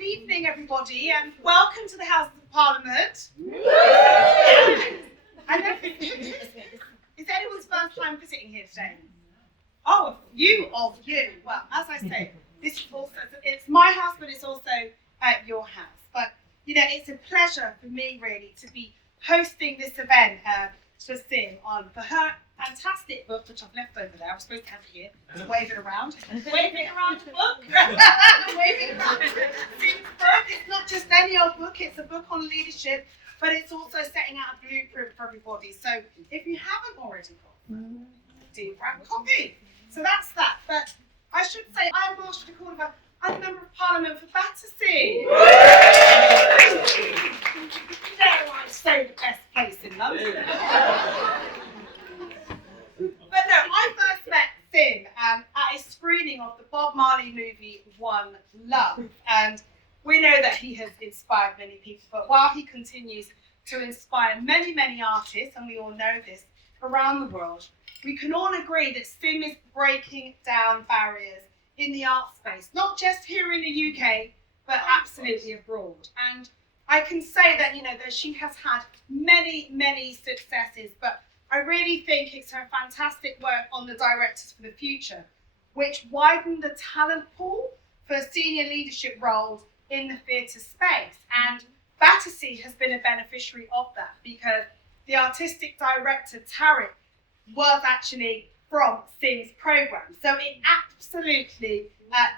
good evening, everybody, and welcome to the House of Parliament. Is anyone's first time visiting here today? Oh, a few of you. Well, as I say, this is also, it's my house, but it's also your house. But, you know, it's a pleasure for me, really, to be hosting this event for Sim for her fantastic book, which I've left over there. I'm supposed to have it here to wave it around. Wave it around the book. Wave it around Sim's book. It's not just any old book, it's a book on leadership, but it's also setting out a blueprint for everybody. So if you haven't already got one, do grab a copy. So that's that. But I should say, I'm Marsha de Cordova. I'm a member of Parliament for Battersea. Dare I say the best place in London? But no, I first met Sim at a screening of the Bob Marley movie One Love. And we know that he has inspired many people, but while he continues to inspire many, many artists, and we all know this, around the world, we can all agree that Sim is breaking down barriers in the art space, not just here in the UK, but absolutely abroad. And I can say that, you know, that she has had many, many successes, but I really think it's her fantastic work on the Directors for the Future, which widened the talent pool for senior leadership roles in the theatre space. And Battersea has been a beneficiary of that because the artistic director, Tarek, was actually from Sim's programme. So it absolutely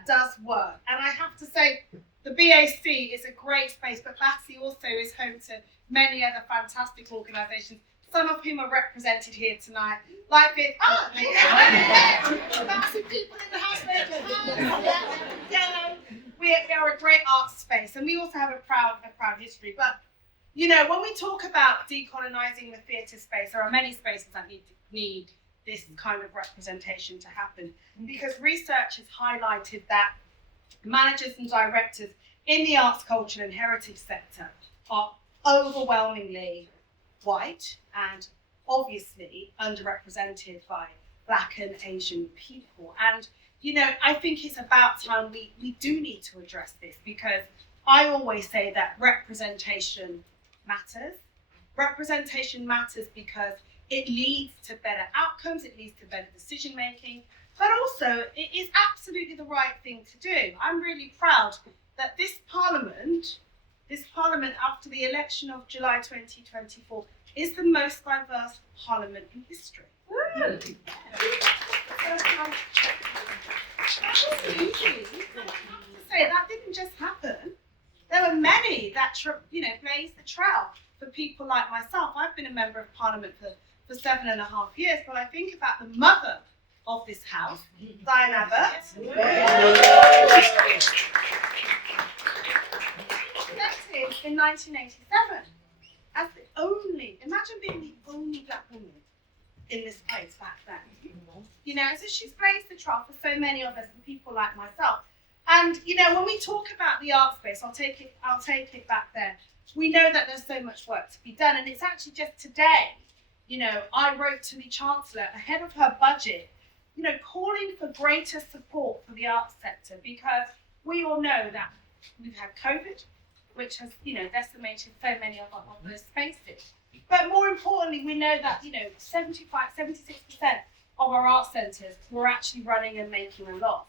does work. And I have to say, the BAC is a great space, but Battersea also is home to many other fantastic organisations, some of whom are represented here tonight, like this. Oh, massive people in the house. We are a great art space, and we also have a proud history. But you know, when we talk about decolonising the theatre space, there are many spaces that need this kind of representation to happen, because research has highlighted that managers and directors in the arts, culture and heritage sector are overwhelmingly white and obviously underrepresented by Black and Asian people. And, you know, I think it's about time we do need to address this, because I always say that representation matters. Representation matters because it leads to better outcomes, it leads to better decision making, but also it is absolutely the right thing to do. I'm really proud that this Parliament after the election of July 2024 is the most diverse Parliament in history. That didn't just happen. There were many that blazed the trail for people like myself. I've been a member of Parliament for 7.5 years, but I think about the mother of this house, Diana Abbott. Elected in 1987 as the only, imagine being the only Black woman in this place back then. You know, so she's blazed the trail for so many of us and people like myself. And you know, when we talk about the art space, I'll take it back there. We know that there's so much work to be done, and it's actually just today, you know, I wrote to the Chancellor ahead of her budget, you know, calling for greater support for the arts sector, because we all know that we've had COVID, which has, you know, decimated so many of those spaces. But more importantly, we know that, you know, 76% of our art centres were actually running and making a loss.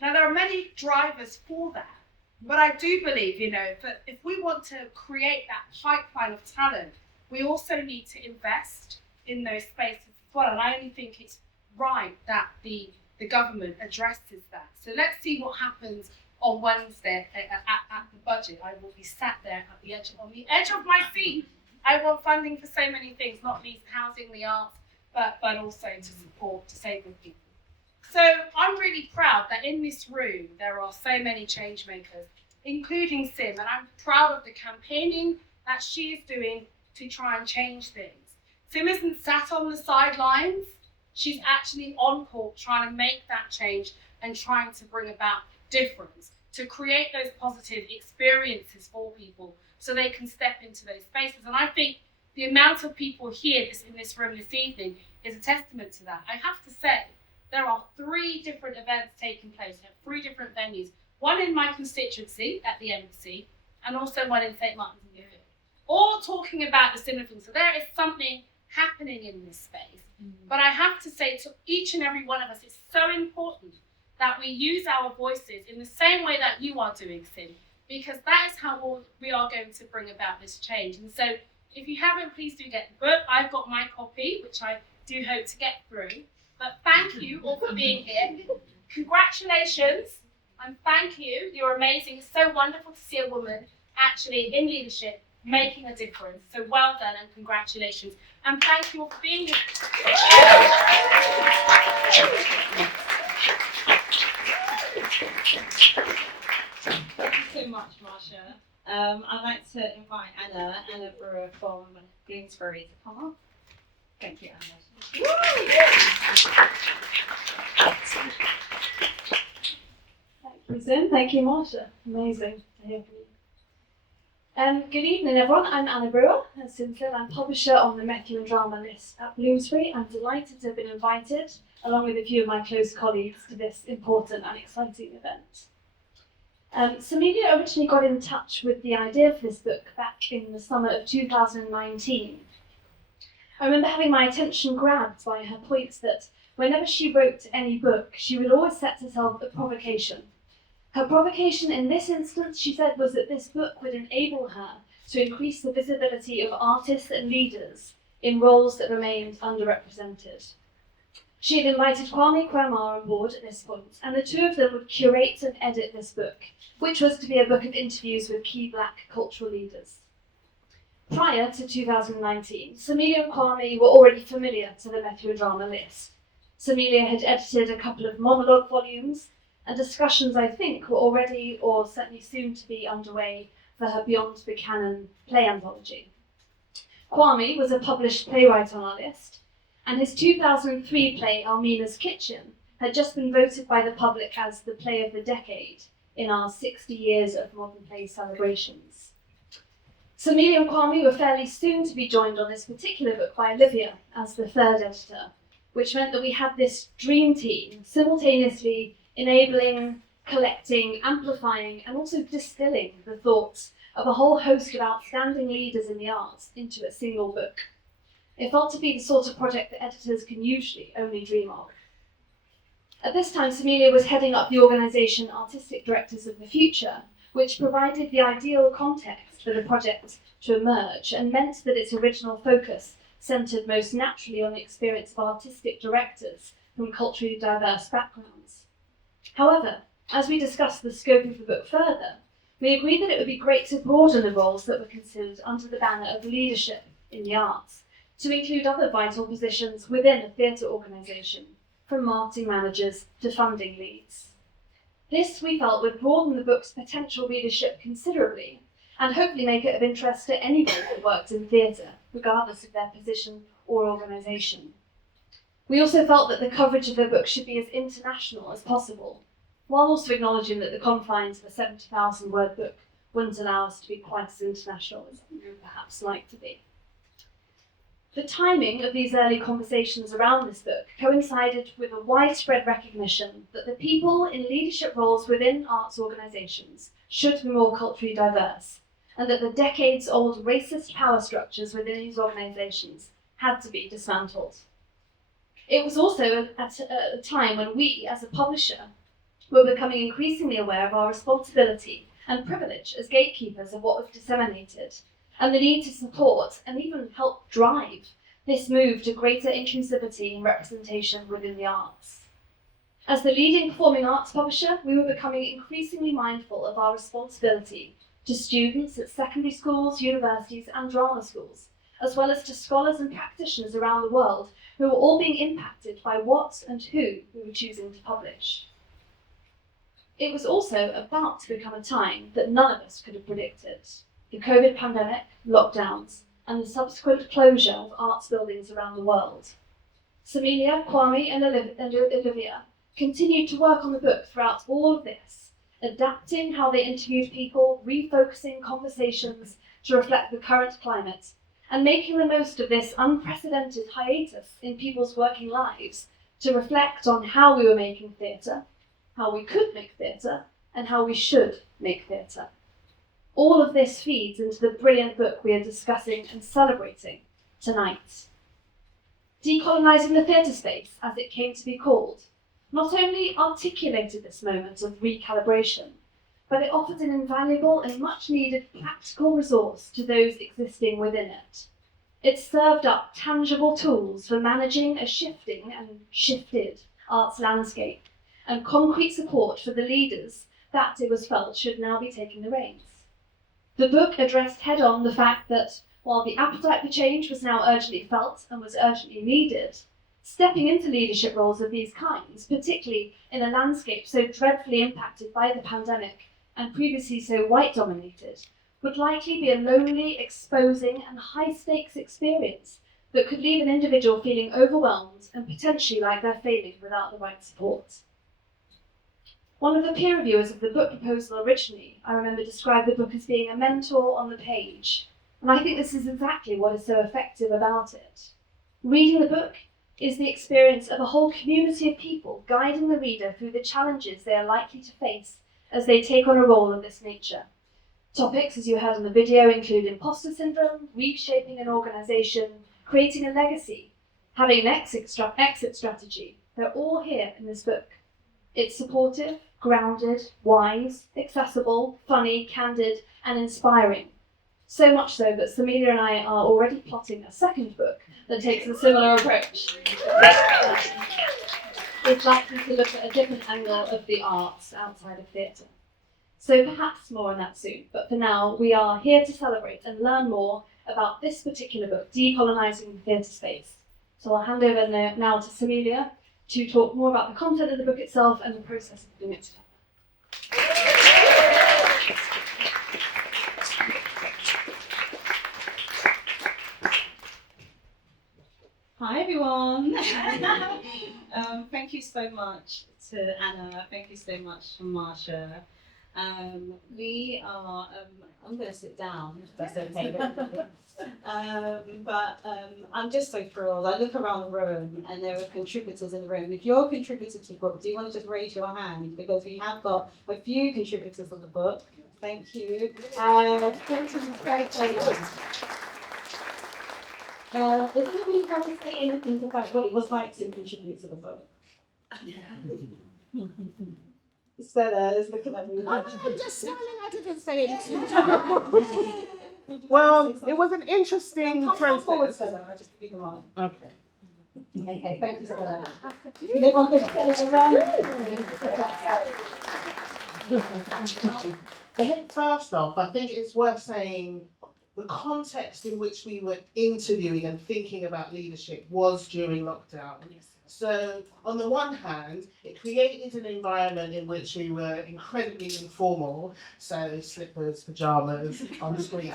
Now, there are many drivers for that, but I do believe, you know, that if we want to create that pipeline of talent, we also need to invest in those spaces as well. And I only think it's right that the government addresses that. So let's see what happens on Wednesday at the budget. I will be sat there on the edge of my seat. I want funding for so many things, not least housing, the arts, but also to support disabled people. So I'm really proud that in this room there are so many change makers, including Sim, and I'm proud of the campaigning that she is doing to try and change things. Sim isn't sat on the sidelines, she's actually on court trying to make that change and trying to bring about difference, to create those positive experiences for people so they can step into those spaces. And I think the amount of people here in this room this evening is a testament to that. I have to say, there are 3 different events taking place at 3 different venues. one in my constituency at the embassy, and also one in St. Martin's in the Field, all talking about the similar things. So there is something happening in this space. But I have to say to each and every one of us, it's so important that we use our voices in the same way that you are doing, Sim, because that is how we are going to bring about this change. And so if you haven't, please do get the book. I've got my copy, which I do hope to get through. But thank you all for being here. Congratulations, and thank you. You're amazing. It's so wonderful to see a woman actually in leadership making a difference. So well done and congratulations. And thank you all for being here. Thank you so much, Marsha. I'd like to invite Anna Brewer from Bloomsbury to come up. Thank you, Anna. Thank you, Sim. Thank you, Marsha. Amazing to hear from you. Good evening, everyone. I'm Anna Brewer. As Sim said, I'm publisher on the Methuen and Drama list at Bloomsbury. I'm delighted to have been invited, along with a few of my close colleagues, to this important and exciting event. Simeilia originally got in touch with the idea for this book back in the summer of 2019. I remember having my attention grabbed by her point that whenever she wrote any book, she would always set herself a provocation. Her provocation in this instance, she said, was that this book would enable her to increase the visibility of artists and leaders in roles that remained underrepresented. She had invited Kwame on board at this point, and the two of them would curate and edit this book, which was to be a book of interviews with key Black cultural leaders. Prior to 2019, Simeilia and Kwame were already familiar to the Methuen Drama list. Simeilia had edited a couple of monologue volumes, and discussions, I think, were already, or certainly soon to be, underway for her Beyond the Canon play anthology. Kwame was a published playwright on our list, and his 2003 play, Almina's Kitchen, had just been voted by the public as the play of the decade in our 60 years of modern play celebrations. Simeilia and Kwame were fairly soon to be joined on this particular book by Olivia as the third editor, which meant that we had this dream team simultaneously enabling, collecting, amplifying, and also distilling the thoughts of a whole host of outstanding leaders in the arts into a single book. It felt to be the sort of project that editors can usually only dream of. At this time, Simeilia was heading up the organisation Artistic Directors of the Future, which provided the ideal context for the project to emerge and meant that its original focus centred most naturally on the experience of artistic directors from culturally diverse backgrounds. However, as we discussed the scope of the book further, we agreed that it would be great to broaden the roles that were considered under the banner of leadership in the arts, to include other vital positions within a theatre organisation, from marketing managers to funding leads. This, we felt, would broaden the book's potential readership considerably, and hopefully make it of interest to anybody that works in theatre, regardless of their position or organisation. We also felt that the coverage of the book should be as international as possible, while also acknowledging that the confines of a 70,000 word book wouldn't allow us to be quite as international as we would perhaps like to be. The timing of these early conversations around this book coincided with a widespread recognition that the people in leadership roles within arts organisations should be more culturally diverse, and that the decades-old racist power structures within these organisations had to be dismantled. It was also at a time when we, as a publisher, were becoming increasingly aware of our responsibility and privilege as gatekeepers of what was disseminated, and the need to support and even help drive this move to greater inclusivity and representation within the arts. As the leading performing arts publisher, we were becoming increasingly mindful of our responsibility to students at secondary schools, universities, and drama schools, as well as to scholars and practitioners around the world who were all being impacted by what and who we were choosing to publish. It was also about to become a time that none of us could have predicted: the COVID pandemic, lockdowns, and the subsequent closure of arts buildings around the world. Simeilia, Kwame, and Olivia continued to work on the book throughout all of this, adapting how they interviewed people, refocusing conversations to reflect the current climate, and making the most of this unprecedented hiatus in people's working lives to reflect on how we were making theatre, how we could make theatre, and how we should make theatre. All of this feeds into the brilliant book we are discussing and celebrating tonight. Decolonizing the Theatre Space, as it came to be called, not only articulated this moment of recalibration, but it offered an invaluable and much needed practical resource to those existing within it. It served up tangible tools for managing a shifting and shifted arts landscape, and concrete support for the leaders that it was felt should now be taking the reins. The book addressed head-on the fact that while the appetite for change was now urgently felt and was urgently needed, stepping into leadership roles of these kinds, particularly in a landscape so dreadfully impacted by the pandemic and previously so white-dominated, would likely be a lonely, exposing and high-stakes experience that could leave an individual feeling overwhelmed and potentially like they're failing without the right support. One of the peer reviewers of the book proposal originally, I remember, described the book as being a mentor on the page, and I think this is exactly what is so effective about it. Reading the book is the experience of a whole community of people guiding the reader through the challenges they are likely to face as they take on a role of this nature. Topics, as you heard in the video, include imposter syndrome, reshaping an organisation, creating a legacy, having an exit strategy. They're all here in this book. It's supportive, grounded, wise, accessible, funny, candid, and inspiring. So much so that Simeilia and I are already plotting a second book that takes a similar approach. It's likely to look at a different angle of the arts outside of theatre. So perhaps more on that soon, but for now, we are here to celebrate and learn more about this particular book, Decolonizing the Theatre Space. So I'll hand over now to Simeilia to talk more about the content of the book itself and the process of putting it together. Hi everyone. Thank you so much to Anna. Thank you so much to Marsha. We are. I'm going to sit down if that's okay. I'm just so thrilled. I look around the room and there are contributors in the room. If you're a contributor to the book, do you want to just raise your hand? Because we have got a few contributors of the book. Thank you. Thank you. Great. Does anybody want to say anything about what it was like to contribute to the book? Stella is looking at me. I'm just smiling. I didn't say anything. Well, it was an interesting Come forward, process. Stella. I just speak on. Okay. Okay, thank you, Stella. Everyone give Stella a round. I think first off, I think it's worth saying the context in which we were interviewing and thinking about leadership was during lockdown. So on the one hand, it created an environment in which we were incredibly informal, so slippers, pajamas on screen.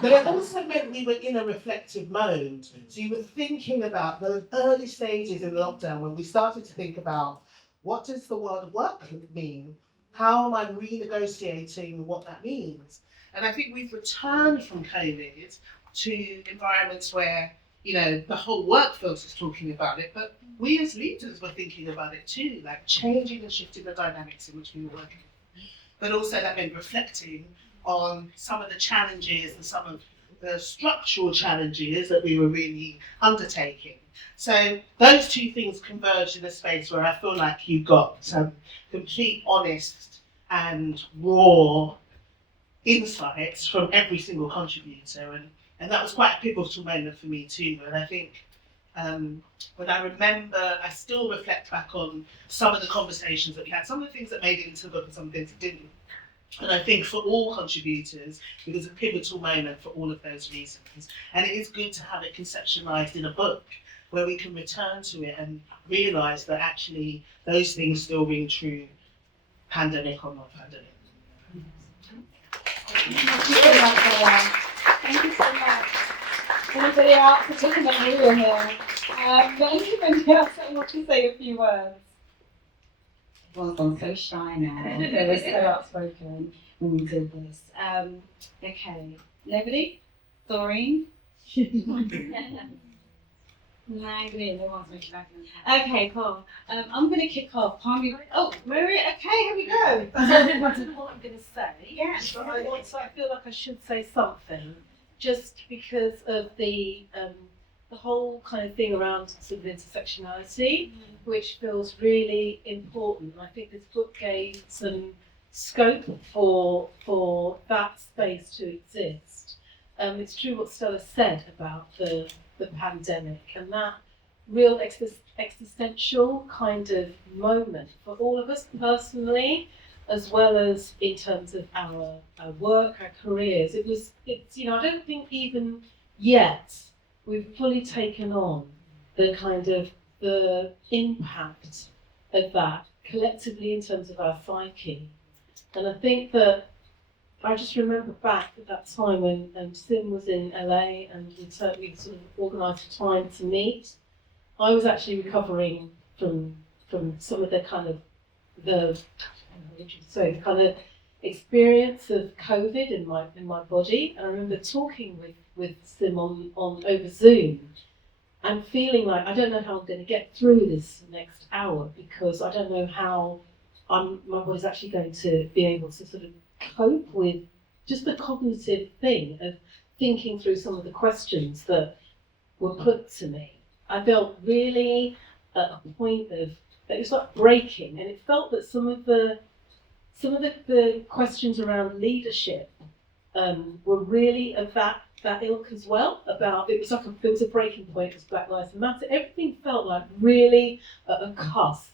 But it also meant we were in a reflective mode. So you were thinking about those early stages in lockdown when we started to think about what does the world of work mean? How am I renegotiating what that means? And I think we've returned from COVID to environments where, you know, the whole workforce is talking about it, but we as leaders were thinking about it too, like changing and shifting the dynamics in which we were working. But also that meant reflecting on some of the challenges and some of the structural challenges that we were really undertaking. So those two things converged in a space where I feel like you got some complete, honest and raw insights from every single contributor, and that was quite a pivotal moment for me too. And I think when I remember, I still reflect back on some of the conversations that we had, some of the things that made it into the book and some things that didn't. And I think for all contributors, it was a pivotal moment for all of those reasons. And it is good to have it conceptualized in a book where we can return to it and realize that actually those things still ring true, pandemic or not pandemic. Thank you so much, Stella. Thank you so much. Anybody else, particularly here? Anybody else want to say a few words? Everyone's gone so shy now. They were so outspoken when we did this. Okay. Nobody? Doreen? No one's making back. Okay, cool. I'm going to kick off. Kwame. Oh, Maria. Okay, here we go. What I'm going to say. Yes. But I feel like I should say something, just because of the whole kind of thing around sort of intersectionality, which feels really important. I think this book gave some scope for that space to exist. It's true what Stella said about the pandemic and that real existential kind of moment for all of us personally, as well as in terms of our work, our careers. It's I don't think even yet we've fully taken on the kind of the impact of that collectively in terms of our psyche. And I think that I just remember back at that time when Sim was in LA and we sort of organised a time to meet. I was actually recovering from some of the kind of the kind of experience of COVID in my body. And I remember talking with Sim on over Zoom and feeling like I don't know how I'm going to get through this next hour, because I don't know how my body's actually going to be able to sort of cope with just the cognitive thing of thinking through some of the questions that were put to me. I felt really at a point of, it was like breaking, and it felt that some of the questions around leadership were really of that ilk as well. About it was a breaking point. It was Black Lives Matter. Everything felt like really at a cusp.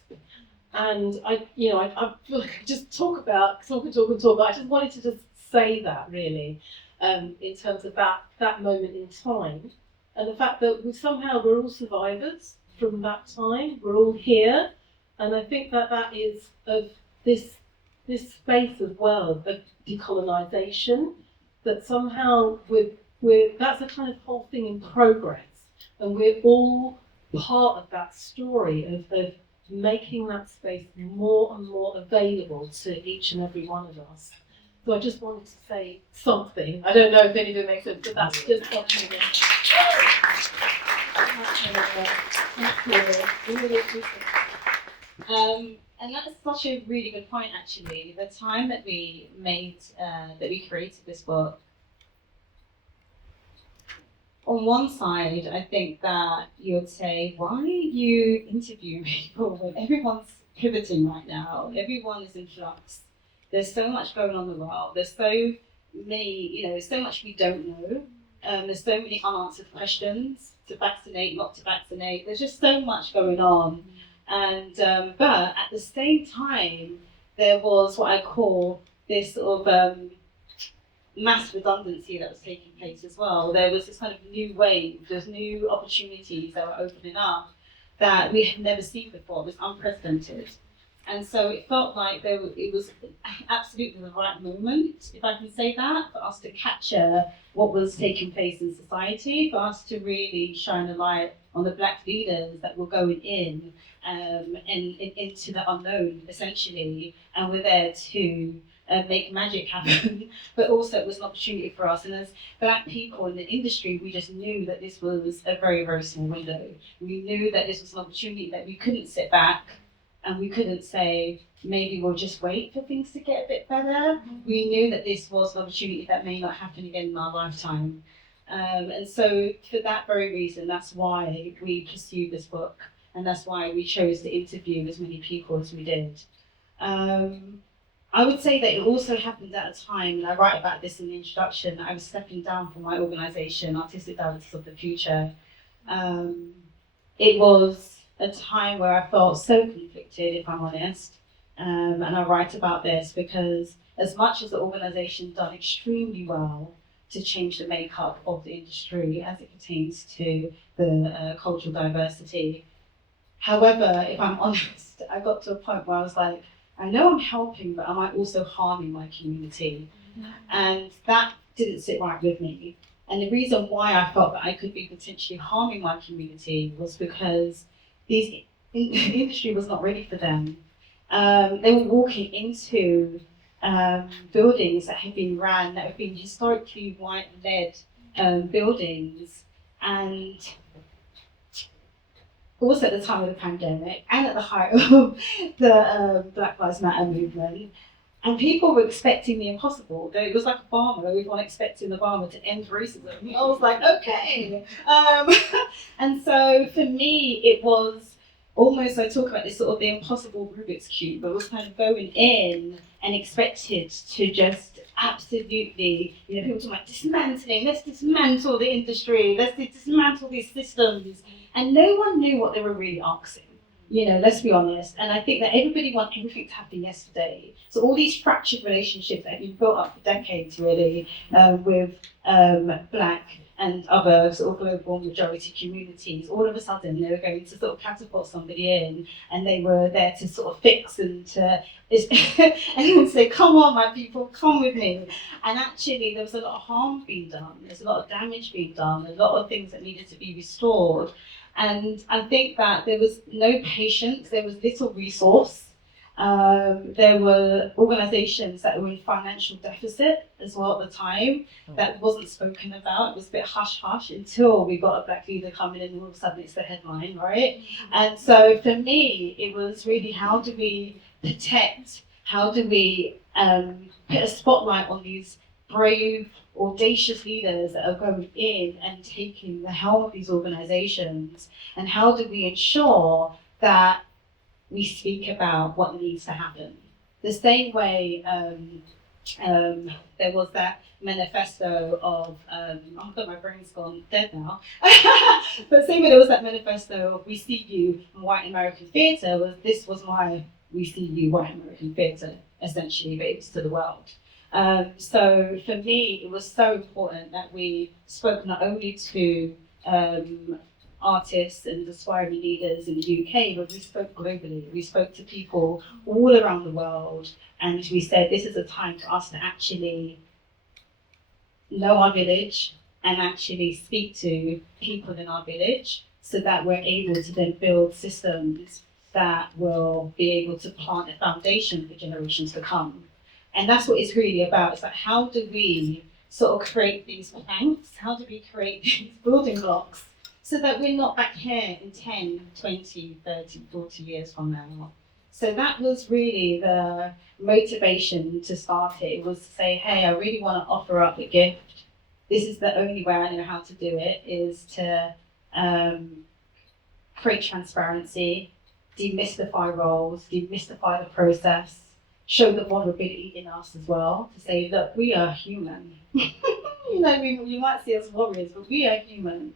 And I feel like I just talk, but I just wanted to just say that really, in terms of that moment in time, and the fact that we're all survivors from that time. We're all here, and I think that is of this space as well of decolonisation, that somehow that's a kind of whole thing in progress, and we're all part of that story of making that space more and more available to each and every one of us. So I just wanted to say something. I don't know if anything makes sense, but that's just something. And that's such a really good point, actually. The time that we created this book, on one side, I think that you'd say, why are you interviewing people when everyone's pivoting right now? Everyone is in flux. There's so much going on in the world. There's so many, there's so much we don't know. There's so many unanswered questions, to vaccinate, not to vaccinate. There's just so much going on. And but at the same time, there was what I call this sort of mass redundancy that was taking place as well. There was this kind of new wave, there's new opportunities that were opening up that we had never seen before. It was unprecedented. And so it felt like it was absolutely the right moment, if I can say that, for us to capture what was taking place in society, for us to really shine a light on the Black leaders that were going in and into the unknown, essentially, and we're there to make magic happen. But also it was an opportunity for us, and as Black people in the industry, we just knew that this was a very, very small window. We knew that this was an opportunity that we couldn't sit back and we couldn't say, maybe we'll just wait for things to get a bit better. We knew that this was an opportunity that may not happen again in our lifetime. And so for that very reason, that's why we pursued this book, and that's why we chose to interview as many people as we did. I would say that it also happened at a time, and I write about this in the introduction, that I was stepping down from my organisation, Artistic Directors of the Future. It was a time where I felt so conflicted, if I'm honest, and I write about this because as much as the organisation done extremely well to change the makeup of the industry as it pertains to the cultural diversity, however, if I'm honest, I got to a point where I was like, I know I'm helping, but am I also harming my community? And that didn't sit right with me. And the reason why I felt that I could be potentially harming my community was because the industry was not ready for them. They were walking into buildings that have been historically white-led buildings, and also at the time of the pandemic and at the height of the Black Lives Matter movement. And people were expecting the impossible. It was like Obama, everyone expecting Obama to end racism. I was like, okay. And so for me, it was almost, I talk about this sort of the impossible Rubik's Cube, but was kind of going in and expected to just absolutely, people talking about dismantling, let's dismantle the industry, let's dismantle these systems. And no one knew what they were really asking. Let's be honest. And I think that everybody wants everything to happen yesterday. So all these fractured relationships that have been built up for decades, really, with Black and other sort of global majority communities, all of a sudden they were going to sort of catapult somebody in, and they were there to sort of fix and to and say, come on, my people, come with me. And actually, there was a lot of harm being done. There's a lot of damage being done. A lot of things that needed to be restored. And I think that there was no patience, there was little resource. There were organisations that were in financial deficit as well at the time that wasn't spoken about. It was a bit hush-hush until we got a Black leader coming in and all of a sudden it's the headline, right? And so for me, it was really how do we protect, how do we put a spotlight on these brave, audacious leaders that are going in and taking the helm of these organisations, and how do we ensure that we speak about what needs to happen? The same way there was that manifesto of, oh god, my brain's gone dead now, but same way there was that manifesto of We See You in White American Theatre, this was my We See You White American Theatre, essentially, but it was to the world. So for me, it was so important that we spoke not only to artists and aspiring leaders in the UK, but we spoke globally. We spoke to people all around the world, and we said this is a time for us to actually know our village and actually speak to people in our village, so that we're able to then build systems that will be able to plant a foundation for generations to come. And that's what it's really about. It's like, how do we sort of create these planks? How do we create these building blocks so that we're not back here in 10, 20, 30, 40 years from now? So that was really the motivation to start it. It was to say, hey, I really want to offer up a gift. This is the only way I know how to do it, is to create transparency, demystify roles, demystify the process, show the vulnerability in us as well, to say, look, we are human. You might see us warriors, but we are human,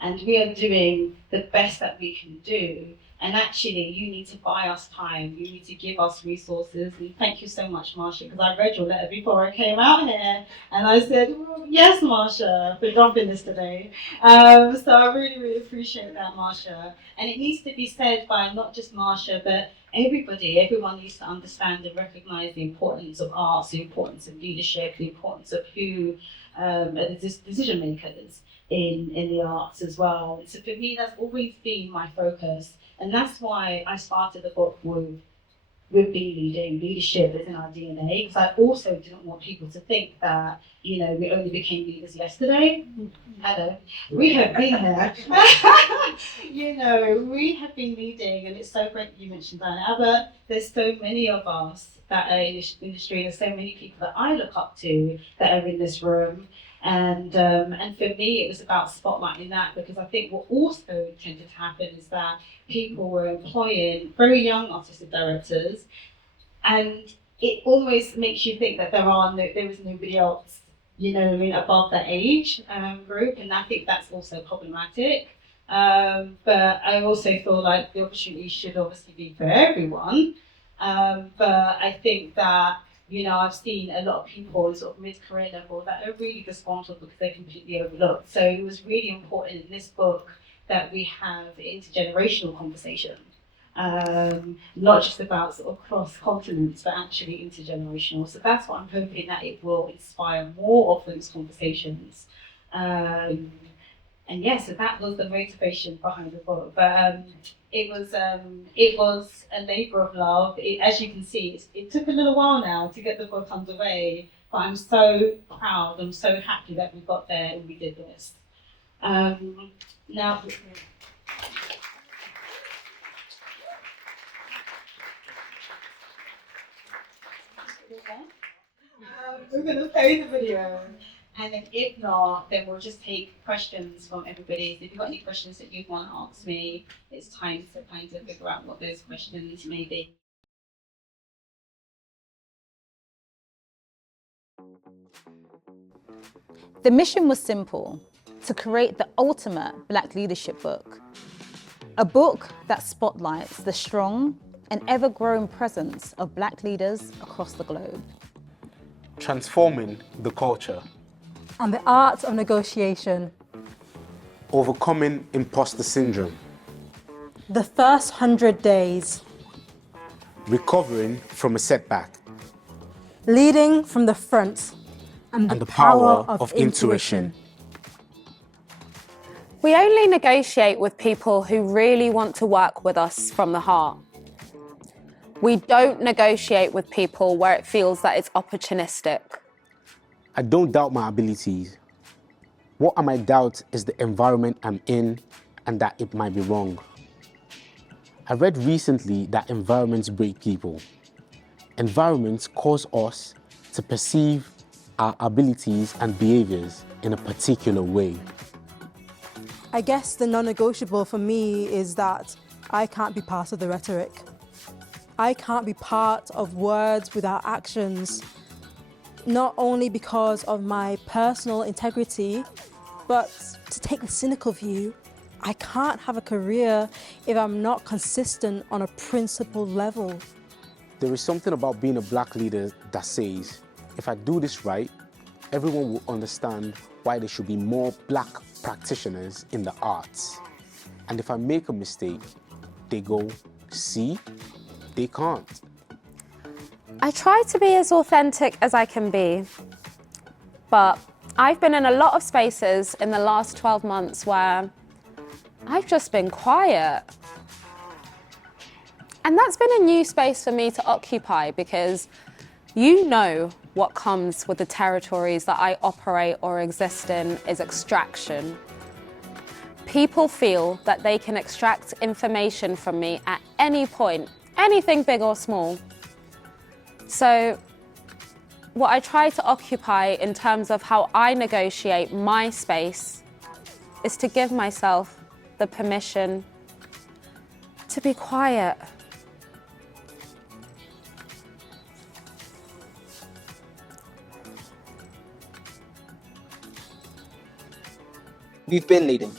and we are doing the best that we can do. And actually, you need to buy us time, you need to give us resources. And thank you so much, Marsha, because I read your letter before I came out here, and I said, well, yes, Marsha, for dropping this today. So I really, really appreciate that, Marsha. And it needs to be said by not just Marsha, but everyone needs to understand and recognise the importance of arts, the importance of leadership, the importance of who are the decision makers in the arts as well. So for me, that's always been my focus. And that's why I started the book with being leading. Leadership is in our DNA, because I also didn't want people to think that, we only became leaders yesterday. Hello. We have been here. We have been leading, and it's so great you mentioned Diana, but there's so many of us that are in this industry, and there's so many people that I look up to that are in this room. And for me, it was about spotlighting that, because I think what also tended to happen is that people were employing very young artistic directors, and it almoys makes you think that there is nobody else, above that age group, and I think that's also problematic. But I also feel like the opportunity should obviously be for everyone. But I think that I've seen a lot of people sort of mid-career level that are really disgruntled because they're completely overlooked. So it was really important in this book that we have intergenerational conversation, not just about sort of cross continents, but actually intergenerational. So that's what I'm hoping, that it will inspire more of those conversations. And yeah, so that was the motivation behind the book. But it was a labour of love. As you can see, it took a little while now to get the book underway, but I'm so proud, I'm so happy that we got there and we did this. Now, We're going to play the video, and then if not, then we'll just take questions from everybody. So if you've got any questions that you want to ask me, it's time to kind of figure out what those questions may be. The mission was simple: to create the ultimate Black leadership book. A book that spotlights the strong and ever-growing presence of Black leaders across the globe. Transforming the culture. And the art of negotiation. Overcoming imposter syndrome. The first 100 days. Recovering from a setback. Leading from the front. And the power of intuition. We only negotiate with people who really want to work with us from the heart. We don't negotiate with people where it feels that it's opportunistic. I don't doubt my abilities. What I might doubt is the environment I'm in and that it might be wrong. I read recently that environments break people. Environments cause us to perceive our abilities and behaviors in a particular way. I guess the non-negotiable for me is that I can't be part of the rhetoric. I can't be part of words without actions, not only because of my personal integrity, but to take the cynical view, I can't have a career if I'm not consistent on a principled level. There is something about being a Black leader that says, if I do this right, everyone will understand why there should be more Black practitioners in the arts. And if I make a mistake, they go, see, they can't. I try to be as authentic as I can be, but I've been in a lot of spaces in the last 12 months where I've just been quiet. And that's been a new space for me to occupy, because you know what comes with the territories that I operate or exist in is extraction. People feel that they can extract information from me at any point, anything big or small. So what I try to occupy in terms of how I negotiate my space is to give myself the permission to be quiet. We've been leading.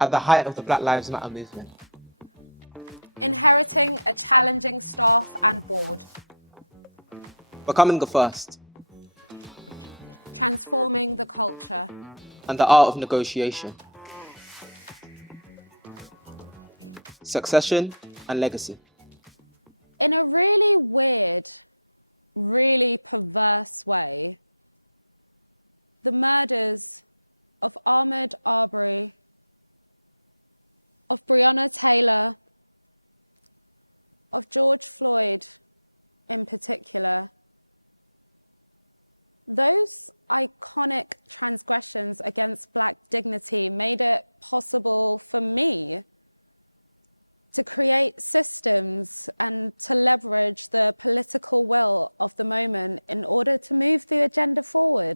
At the height of the Black Lives Matter movement. Becoming the first. And the art of negotiation. Succession and legacy. In a really perverse way, in particular, those iconic transgressions against Black dignity made it possible for me to create systems and to leverage the political will of the moment in order to move the agenda forward.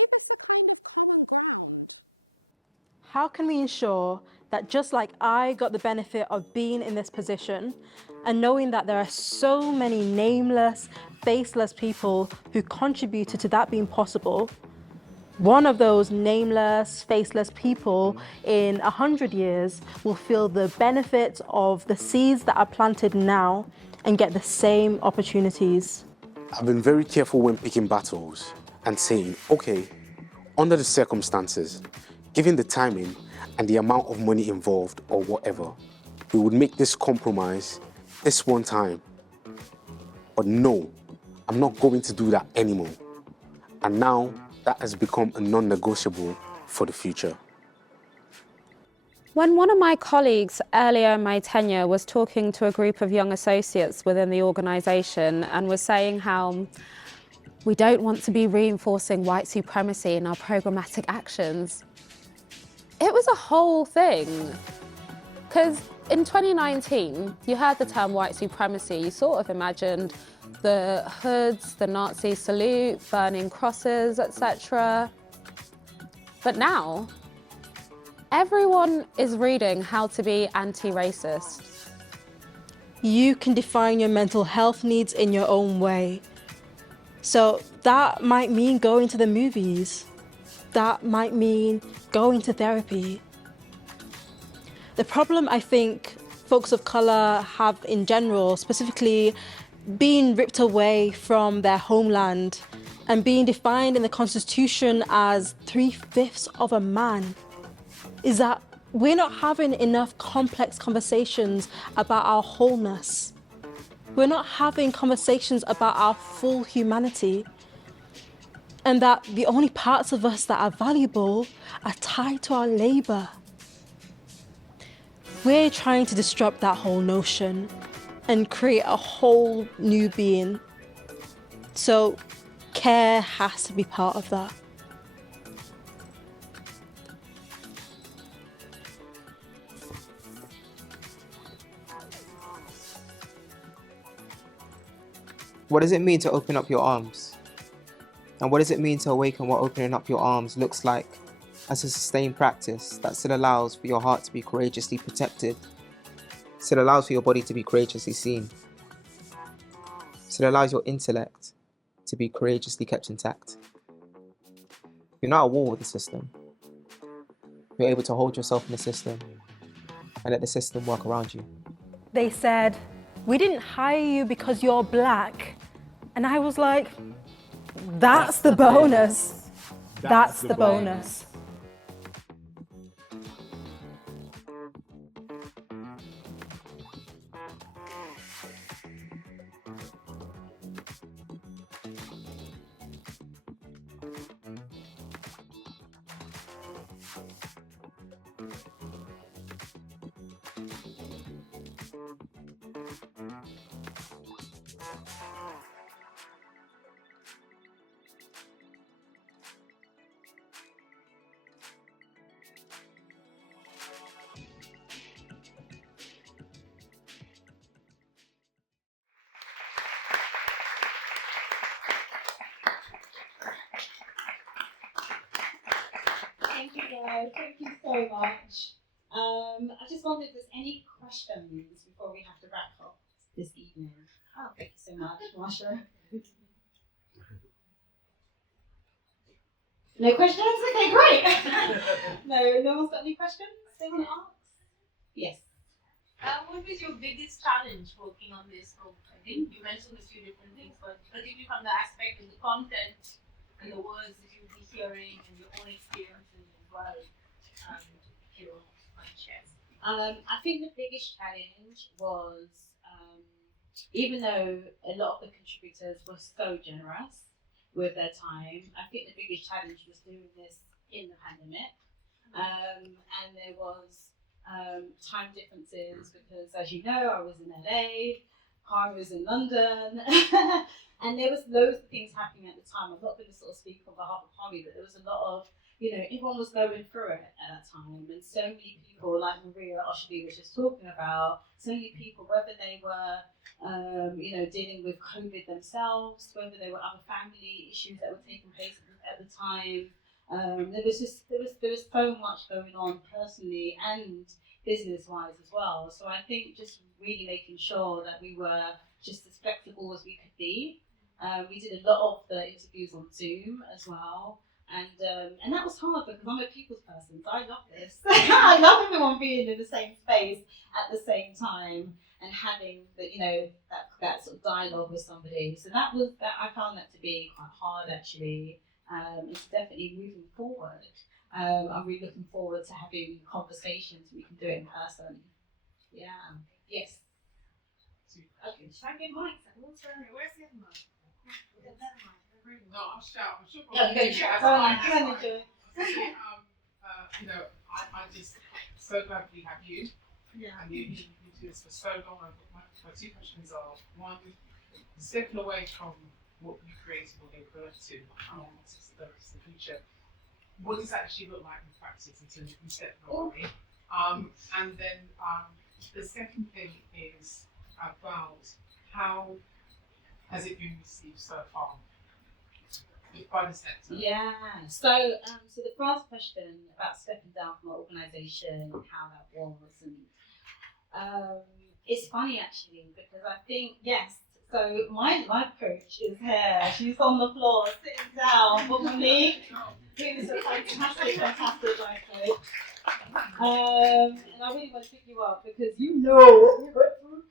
This is the kind of common ground. How can we ensure that just like I got the benefit of being in this position and knowing that there are so many nameless, faceless people who contributed to that being possible, one of those nameless, faceless people in 100 years will feel the benefits of the seeds that are planted now and get the same opportunities? I've been very careful when picking battles and saying, okay, under the circumstances, given the timing and the amount of money involved or whatever, we would make this compromise this one time. But no, I'm not going to do that anymore. And now that has become a non-negotiable for the future. When one of my colleagues earlier in my tenure was talking to a group of young associates within the organisation and was saying how We don't want to be reinforcing white supremacy in our programmatic actions. It was a whole thing. Because in 2019, you heard the term white supremacy, you sort of imagined the hoods, the Nazi salute, burning crosses, etc. But now, everyone is reading How to Be Anti-Racist. You can define your mental health needs in your own way. So that might mean going to the movies. That might mean going to therapy. The problem I think folks of colour have in general, specifically being ripped away from their homeland and being defined in the Constitution as 3/5 of a man, is that we're not having enough complex conversations about our wholeness. We're not having conversations about our full humanity, and that the only parts of us that are valuable are tied to our labour. We're trying to disrupt that whole notion and create a whole new being. So care has to be part of that. What does it mean to open up your arms? And what does it mean to awaken what opening up your arms looks like as a sustained practice that still allows for your heart to be courageously protected, still allows for your body to be courageously seen, still allows your intellect to be courageously kept intact? You're not at war with the system. You're able to hold yourself in the system and let the system work around you. They said, "We didn't hire you because you're black." And I was like, that's the bonus. That's the bonus. Thank you guys, thank you so much. I just wondered if there's any questions before we have to wrap up this evening. Oh, thank you so much, Marsha. No questions? Okay, great. No one's got any questions they want to ask? Yes. What was your biggest challenge working on this book? I think you mentioned a few different things, but particularly from the aspect of the content and the words that you'll be hearing and your own experiences as well. If you want to share. I think the biggest challenge was, even though a lot of the contributors were so generous with their time, I think the biggest challenge was doing this in the pandemic. And there was time differences because, as you know, I was in LA, Kwame was in London, and there was loads of things happening at the time. I'm not going to sort of speak on behalf of Kwame, but there was a lot of, everyone was going through it at that time, and so many people, like Maria Oshby was just talking about, so many people, whether they were, dealing with COVID themselves, whether there were other family issues that were taking place at the time. There was so much going on personally and business-wise as well. So I think just really making sure that we were just as flexible as we could be. We did a lot of the interviews on Zoom as well. And that was hard because I'm a people's person, so I love this. I love everyone being in the same space at the same time and having that sort of dialogue with somebody. So I found that to be quite hard actually. It's definitely moving forward. I'm really looking forward to having conversations. We can do it in person. Yeah. Yes. Okay. Should I get mics? Where's the other mic? No, I'll shout. I'm sure. Yeah, shout. I just so glad we have you. Yeah. And you do this for so long. My two questions are: one, stepping away from what you created or gave birth to, it's the future. What does that actually look like in practice in terms of conceptually? And then the second thing is about how has it been received so far by the sector? Yeah. So the first question about stepping down from an organisation, how that was, and it's funny actually because I think yes. So my life coach is here. She's on the floor, sitting down, probably doing some fantastic life coach. And I really want to pick you up because you know what we went through.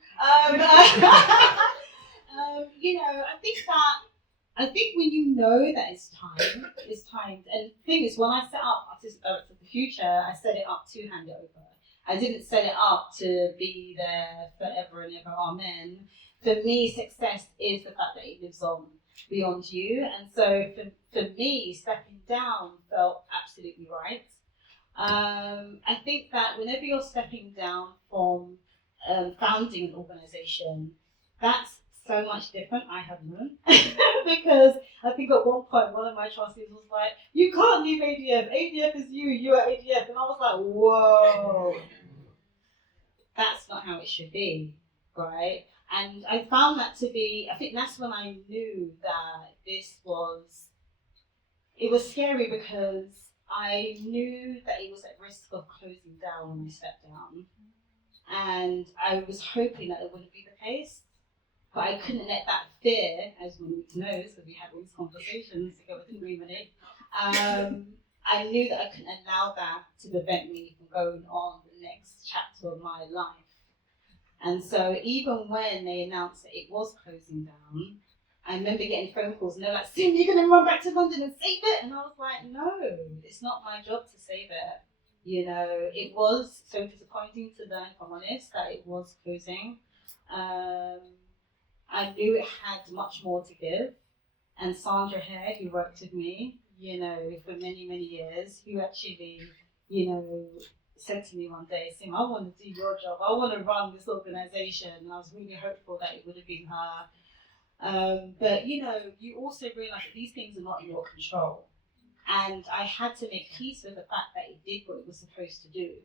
I think when you know that it's time. And the thing is, when I set up Artistic Director of the Future, I set it up to hand it over. I didn't set it up to be there forever and ever, amen. For me, success is the fact that it lives on beyond you. And so for me, stepping down felt absolutely right. I think that whenever you're stepping down from founding an organisation, that's so much different, I have learned. Because I think at one point, one of my trustees was like, you can't leave ADF. ADF is you, you're ADF. And I was like, whoa. That's not how it should be, right? And I found that to be, I think that's when I knew that it was scary because I knew that it was at risk of closing down when I stepped down. And I was hoping that it wouldn't be the case. But I couldn't let that fear, as Monique knows, because we had all these conversations together, didn't we, Monique? I knew that I couldn't allow that to prevent me from going on the next chapter of my life. And so even when they announced that it was closing down, I remember getting phone calls and they're like, Sim, you're going to run back to London and save it? And I was like, no, it's not my job to save it. You know, it was so disappointing to learn, if I'm honest, that it was closing. I knew it had much more to give. And Sandra Hare, who worked with me, you know, for many, many years, who actually, you know, said to me one day, Sim, I want to do your job. I want to run this organisation. And I was really hopeful that it would have been her. But, you know, you also realise that these things are not in your control. And I had to make peace with the fact that it did what it was supposed to do.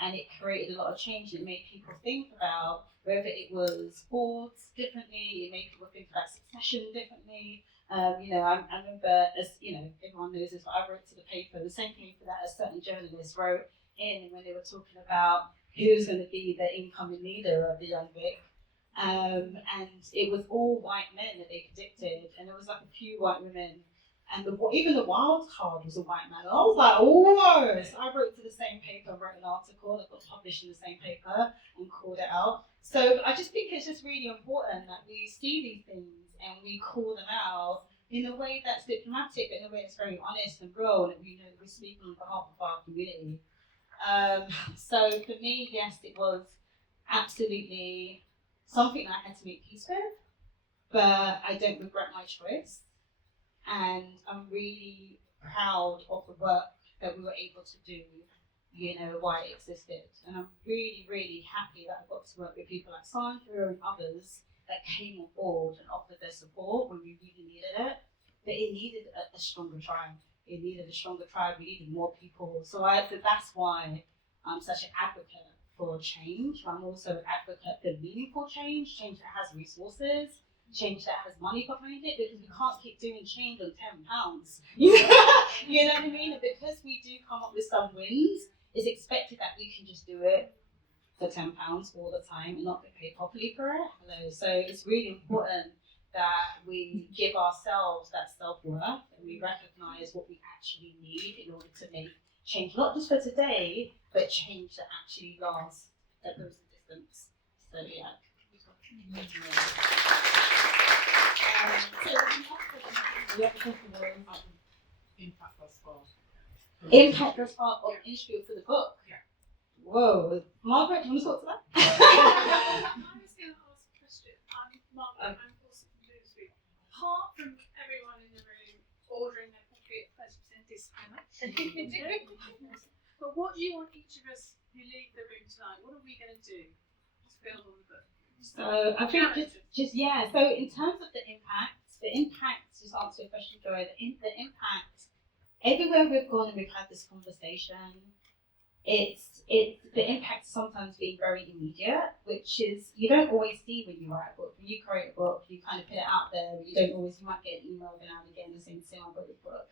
And it created a lot of change. It made people think about whether it was boards differently, it made people think about succession differently. You know, I remember, as you know, everyone knows this, but I wrote to the paper, the same paper that a certain journalist wrote in when they were talking about who's going to be the incoming leader of the Young Vic. And it was all white men that they predicted, and there was like a few white women. And even the wild card was a white man. And I was like, whoa! So I wrote to the same paper, wrote an article that got published in the same paper and called it out. So I just think it's just really important that we see these things and we call them out in a way that's diplomatic, in a way that's very honest and real, and we know we're speaking on behalf of our community. So for me, yes, it was absolutely something that I had to make peace with, but I don't regret my choice. And I'm really proud of the work that we were able to do, you know, while it existed. And I'm really, really happy that I got to work with people like Sandra and others that came on board and offered their support when we really needed it. But it needed a stronger tribe. It needed a stronger tribe. We needed more people. So that's why I'm such an advocate for change. I'm also an advocate for meaningful change that has resources, change that has money behind it, because we can't keep doing change on £10. You know what I mean? And because we do come up with some wins, it's expected that we can just do it for £10 all the time and not get paid properly for it. So it's really important that we give ourselves that self-worth and we recognise what we actually need in order to make change, not just for today, but change that actually lasts, that goes the distance. So yeah. Impact thus far. Impact thus far of issue for the book. Yeah. Whoa, Margaret, do you want to talk to that? I was going to ask a question. Margaret, I'm also from Bloomsbury. Apart from everyone in the room ordering their coffee at 30% discount, but what do you want each of us who leave the room tonight? What are we going to do to build on the book? So I think just so in terms of the impact, just to answer your question, Joy, the impact, everywhere we've gone and we've had this conversation, the impact sometimes being very immediate, which is you don't always see when you write a book. When you create a book, you kind of put it out there. You might get an email now and again saying, I've got your book.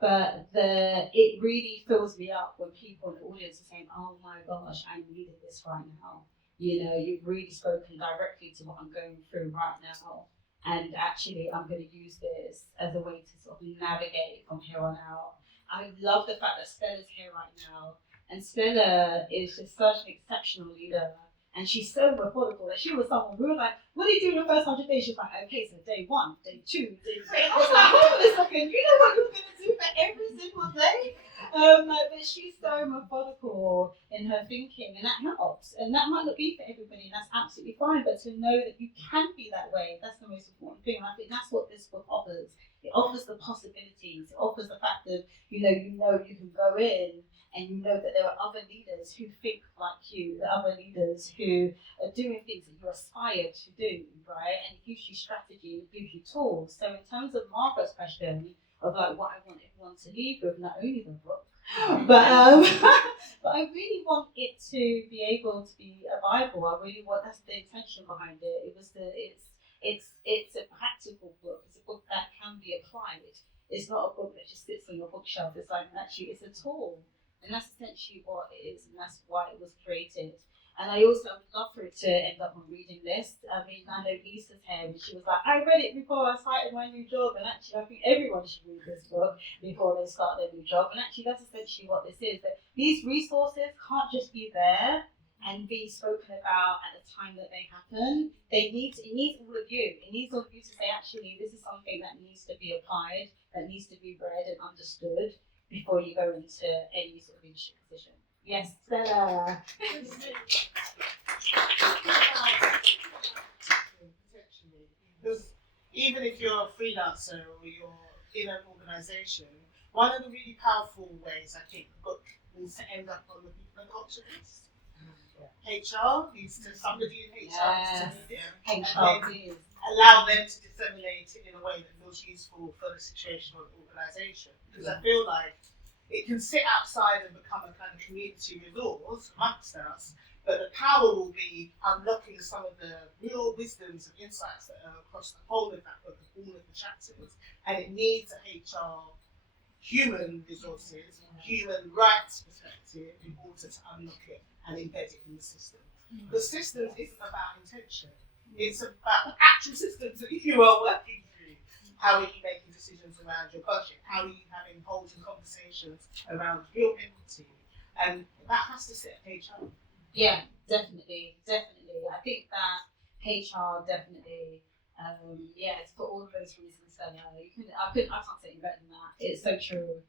But it really fills me up when people in the audience are saying, oh my gosh, I needed this right now. You've really spoken directly to what I'm going through right now. And actually, I'm going to use this as a way to sort of navigate from here on out. I love the fact that Stella's here right now. And Stella is just such an exceptional leader. And she's so methodical. She was someone, we were like, what do you do in the first 100 days? She was like, okay, so day 1, day 2, day 3. I was like, hold on a second, you know what you're going to do for every single day? But she's so methodical in her thinking, and that helps. And that might not be for everybody, and that's absolutely fine. But to know that you can be that way, that's the most important thing. And I think that's what this book offers. It offers the possibilities. It offers the fact that you can go in. And you know that there are other leaders who think like you, there are other leaders who are doing things that you aspire to do, right? And it gives you strategy, it gives you tools. So in terms of Margaret's question of like what I want everyone to leave with, not only the book, but I really want it to be able to be a Bible. That's the intention behind it. It's a practical book. It's a book that can be applied. It's not a book that just sits on your bookshelf. It's like actually it's a tool. And that's essentially what it is, and that's why it was created. And I also would love for it to end up on reading list. I mean, I know Lisa's here, and she was like, I read it before I started my new job, and actually I think everyone should read this book before they start their new job. And actually that's essentially what this is, that these resources can't just be there and be spoken about at the time that they happen. It needs all of you. It needs all of you to say, actually, this is something that needs to be applied, that needs to be read and understood before you go into any sort of leadership position. Yes, Stella. Because even if you're a freelancer or you're in an organisation, one of the really powerful ways I think the book needs to end up on the people and culture list. HR needs to, somebody in HR needs to read it, and then allow them to disseminate it in a way that feels useful for the situation or the organisation. Because I feel like it can sit outside and become a kind of community resource amongst us, but the power will be unlocking some of the real wisdoms and insights that are across the whole of that book, all of the chapters, and it needs a HR human resources, human rights perspective in order to unlock it and embed it in the system. The systems isn't about intention, it's about actual systems that you are working through. How are you making decisions around your budget? How are you having holding conversations around real equity? And that has to sit at HR. Yeah, definitely. I think that HR definitely, it's for all of those reasons. I can't say any better than that. It's so true.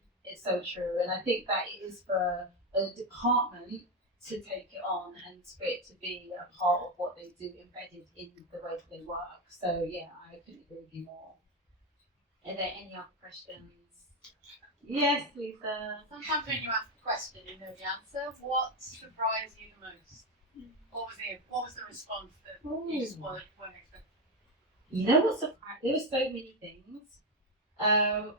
And I think that it is for a department to take it on and for it to be a part of what they do, embedded in the way that they work. So yeah, I couldn't agree with you more. Are there any other questions? Yes, Lisa. Sometimes when you ask a question, you know the answer. What surprised you the most? What was the response that you just weren't expecting? You know what surprised? There were so many things.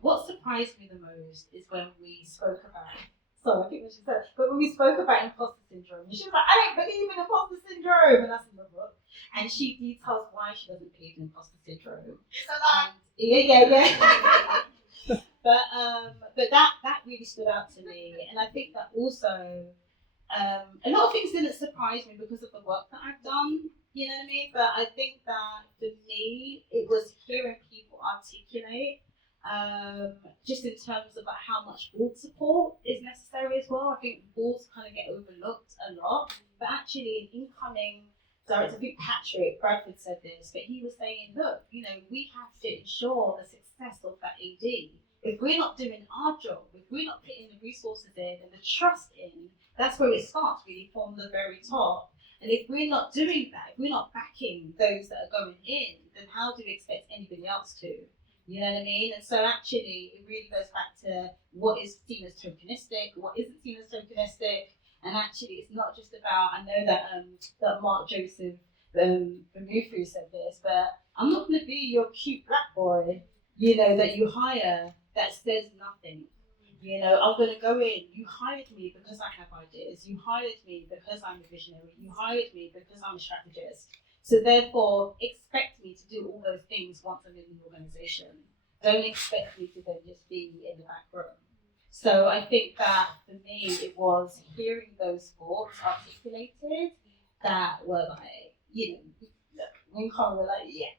What surprised me the most is when we spoke about. So I think what she said, but when we spoke about imposter syndrome, and she was like, I don't believe in imposter syndrome, and that's in the book. And she details why she doesn't believe in imposter syndrome. It's a lie. Yeah. But that really stood out to me, and I think that also a lot of things didn't surprise me because of the work that I've done. You know what I mean? But I think that for me, it was hearing people articulate. Just in terms of how much board support is necessary as well. I think boards kind of get overlooked a lot, but actually an incoming director, I think Patrick Bradford said this, but he was saying, look, we have to ensure the success of that AD. If we're not doing our job, if we're not putting the resources in and the trust in, that's where it starts really from the very top. And if we're not doing that, if we're not backing those that are going in, then how do we expect anybody else to? You know what I mean? And so actually, it really goes back to what is seen as tokenistic, what isn't seen as tokenistic. And actually, it's not just about, I know that Mark Joseph Mufu said this, but I'm not going to be your cute black boy, you know, that you hire that says nothing. You know, I'm going to go in. You hired me because I have ideas. You hired me because I'm a visionary. You hired me because I'm a strategist. So therefore, expect me to do all those things once I'm in the organisation. Don't expect me to then just be in the back room. So I think that for me, it was hearing those thoughts articulated that were like, you know, when Kwame were like, yes.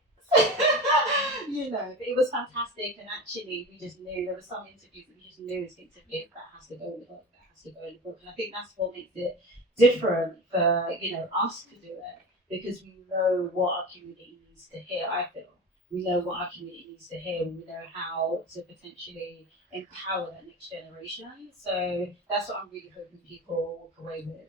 You know, it was fantastic, and actually we just knew there were some interviews that we just knew instinctively that has to go in the book, that has to go in the book. And I think that's what makes it different for, you know, us to do it, because we know what our community needs to hear. I feel we know what our community needs to hear, and we know how to potentially empower that next generation. So that's what I'm really hoping people walk away with.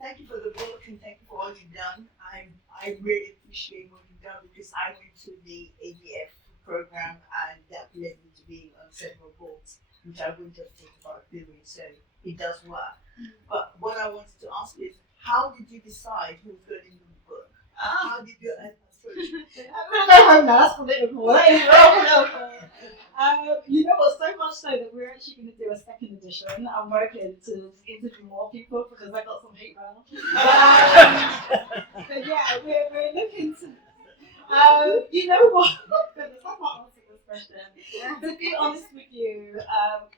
Thank you for the book and thank you for all you've done. I really appreciate what you've done, because I went to the ADF program and that led me to being on several boards, which I wouldn't have thought about doing. So it does work. But what I wanted to ask is, how did you decide who's going to do the book? How did you? I'm gonna go home now. That's political. That is real political. You know what? So much so that we're actually going to do a second edition. I'm working to interview more people because I got some hate mail. But yeah, we're looking to. You know what? Goodness, I can't answer this question. To be honest with you,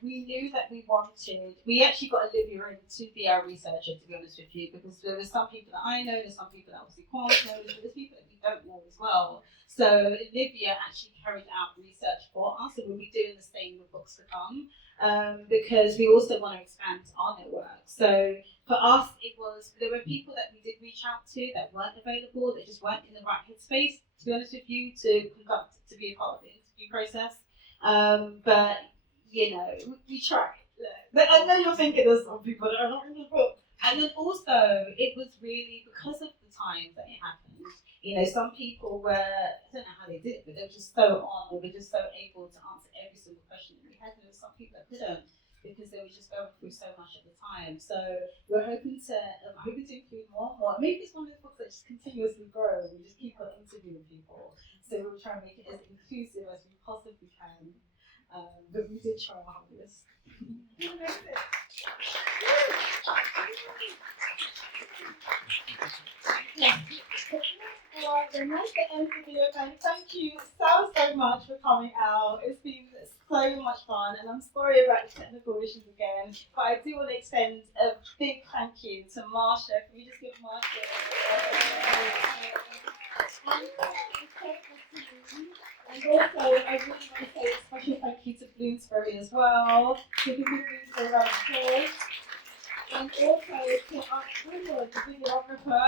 we knew that we actually got Olivia in to be our researcher, to be honest with you, because there were some people that I know, there's some people that obviously Kwame knows, but there's people that we don't know as well. So Olivia actually carried out research for us, and we'll be doing the same with books to come, because we also want to expand our network. So for us, there were people that we did reach out to that weren't available, that just weren't in the right headspace, to be honest with you, to be a part of the interview process. But you know, we tried. I know you're thinking there's some people that are not in the book. And then also, it was really because of the time that it happened. You know, some people were, I don't know how they did it, but they were just so on, they were just so able to answer every single question that we had. And there were some people that couldn't, because they were just going through so much at the time. So we're hoping to include more and more. Maybe it's one of those books that just continuously grow. We just keep on interviewing people. So we'll try and make it as inclusive as we possibly can. But we did try our hardest. Alright, then that's the end of the event. Thank you so much for coming out. It's been so much fun, and I'm sorry about the technical issues again, but I do want to extend a big thank you to Marsha. Can you just give Marsha and also, I really want to say a special thank you to Bloomsbury as well. Give Bloomsbury a round of applause. And also to our Brewer, the videographer.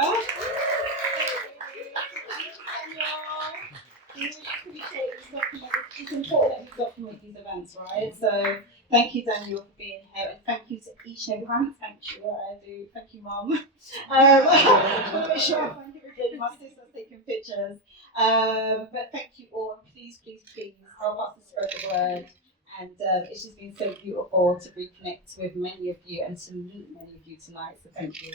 We really appreciate this document. It's important that we document these events, right? So thank you, Daniel, for being here, and thank you to each and everyone. Thank you, I do. Thank you, Mum. I want to make sure I thank everybody. My sister's taking pictures. But thank you all, and please help us to spread the word. And it's just been so beautiful to reconnect with many of you and to meet many of you tonight. So thank you.